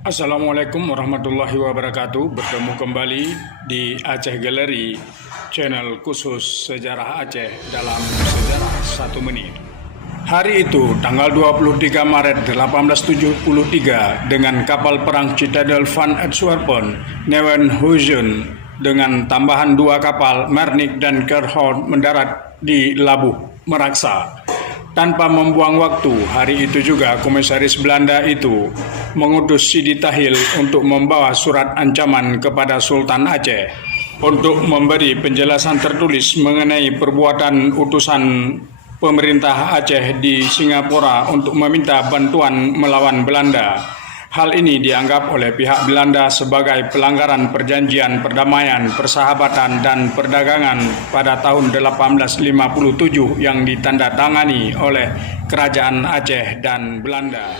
Assalamualaikum warahmatullahi wabarakatuh. Bertemu kembali di Aceh Gallery, channel khusus sejarah Aceh dalam sejarah 1 menit. Hari itu, tanggal 23 Maret 1873, dengan kapal perang Citadel van Antwerpen, Nieuwenhuizen, dengan tambahan 2 kapal, Marnik dan Kerhout, mendarat di Labuh Meraksa. Tanpa membuang waktu, hari itu juga komisaris Belanda itu mengutus Sidi Tahil untuk membawa surat ancaman kepada Sultan Aceh untuk memberi penjelasan tertulis mengenai perbuatan utusan pemerintah Aceh di Singapura untuk meminta bantuan melawan Belanda. Hal ini dianggap oleh pihak Belanda sebagai pelanggaran perjanjian perdamaian, persahabatan, dan perdagangan pada tahun 1857 yang ditandatangani oleh Kerajaan Aceh dan Belanda.